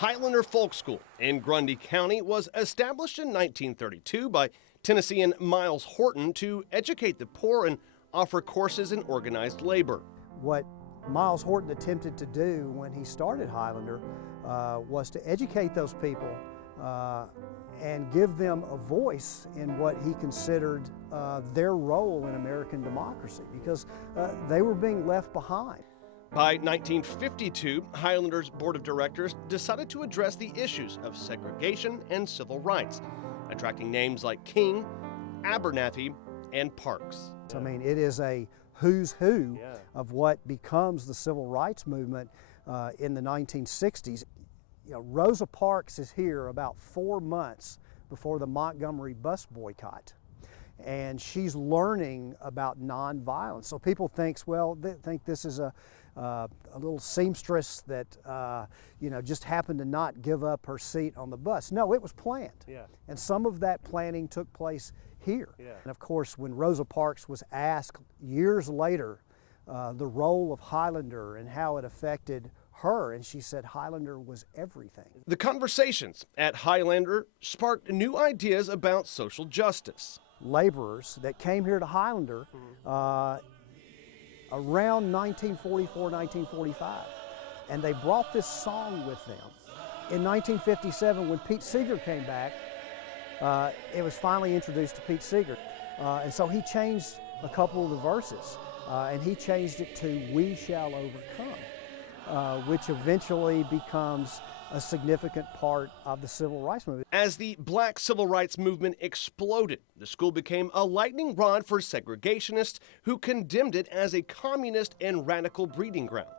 Highlander Folk School in Grundy County was established in 1932 by Tennessean Miles Horton to educate the poor and offer courses in organized labor. What Miles Horton attempted to do when he started Highlander was to educate those people and give them a voice in what he considered their role in American democracy, because they were being left behind. By 1952, Highlander's board of directors decided to address the issues of segregation and civil rights, attracting names like King, Abernathy, and Parks. I mean, it is a who's who of what becomes the civil rights movement in the 1960s. You know, Rosa Parks is here about 4 months before the Montgomery bus boycott, and she's learning about nonviolence. So people think, well, they think this is a little seamstress that just happened to not give up her seat on the bus. No, it was planned, and some of that planning took place here. And of course, when Rosa Parks was asked years later the role of Highlander and how it affected her, and she said Highlander was everything. The conversations at Highlander sparked new ideas about social justice. Laborers that came here to Highlander around 1944, 1945, and they brought this song with them. In 1957, when Pete Seeger came back, it was finally introduced to Pete Seeger, and so he changed a couple of the verses, and he changed it to "We Shall Overcome," which eventually becomes a significant part of the civil rights movement. As the black civil rights movement exploded, the school became a lightning rod for segregationists who condemned it as a communist and radical breeding ground.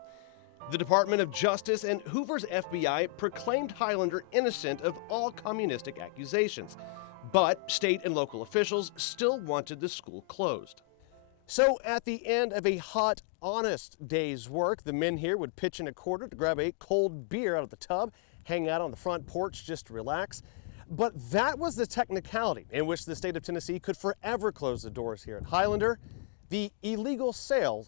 The Department of Justice and Hoover's FBI proclaimed Highlander innocent of all communistic accusations, but state and local officials still wanted the school closed. So at the end of a hot, honest day's work, the men here would pitch in a quarter to grab a cold beer out of the tub, hang out on the front porch just to relax. But that was the technicality in which the state of Tennessee could forever close the doors here at Highlander: the illegal sale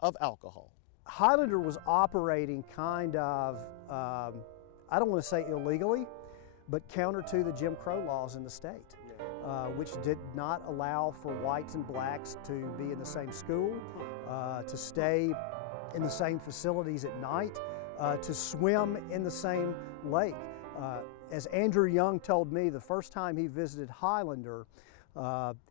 of alcohol. Highlander was operating kind of, I don't want to say illegally, but counter to the Jim Crow laws in the state. Which did not allow for whites and blacks to be in the same school, to stay in the same facilities at night, to swim in the same lake. As Andrew Young told me, the first time he visited Highlander,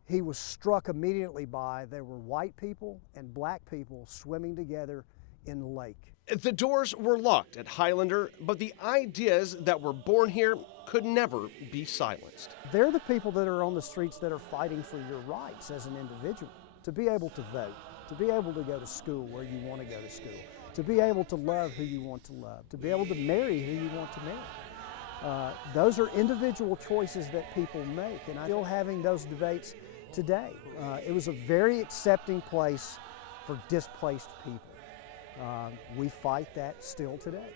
he was struck immediately by there were white people and black people swimming together in the lake. The doors were locked at Highlander, but the ideas that were born here could never be silenced. They're the people that are on the streets that are fighting for your rights as an individual, to be able to vote, to be able to go to school where you want to go to school, to be able to love who you want to love, to be able to marry who you want to marry. Those are individual choices that people make, and I'm still having those debates today. It was a very accepting place for displaced people. We fight that still today.